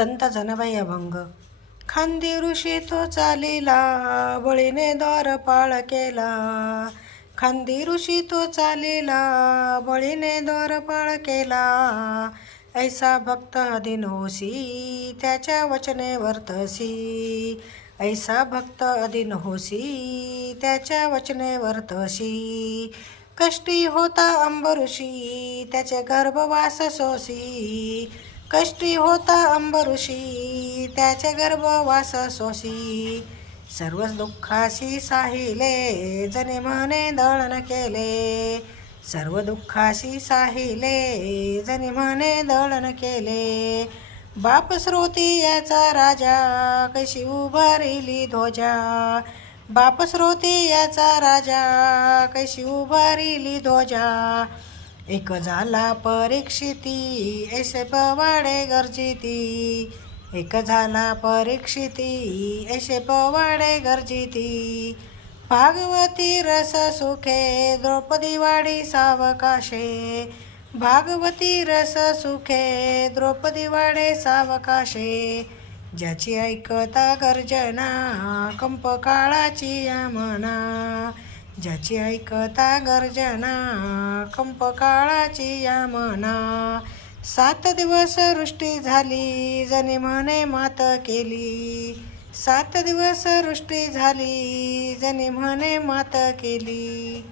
संत जनाबाई अभंग. खांदी ऋषी तो चालिला, बळीने द्वारपाळ केला. खांदी ऋषी तो चालिला, बळीने द्वारपाळ केला. ऐसा भक्त अदिनोसी, त्याच्या वचने वर्तसी. ऐसा भक्त अदिनहोसी, त्याच्या वचने वर्तसी. कष्टी होता अंबऋषी, त्याचे गर्भवास सोसी. कष्टी होता अंबऋषी, त्याचे गर्भवास सोसी. सर्व दुःखाशी साहिले, जने म्हणे दळण केले. सर्व दुःखाशी साहिले, जने म्हणे दळण केले. बाप स्रोती याचा राजा, कशी उभारिली ध्वजा. बाप स्रोती याचा राजा, कशी उभारिली ध्वजा. एक झाला परीक्षिती, ऐसे पवाडे गर्जिती. एक झाला परीक्षिती, ऐसे पवाडे गर्जिती. भागवती रस सुखे, द्रौपदी वाडी सावकाशे. भागवती रस सुखे, द्रौपदी वाडे सावकाशे. ज्याची ऐकता गर्जना, कंप काळाची यामना. ज्याची ऐकता गर्जना, कंप काळाची यामना. 7 दिवस वृष्टी झाली, जने म्हणे मात केली. 7 दिवस वृष्टी झाली, जने म्हणे मात केली.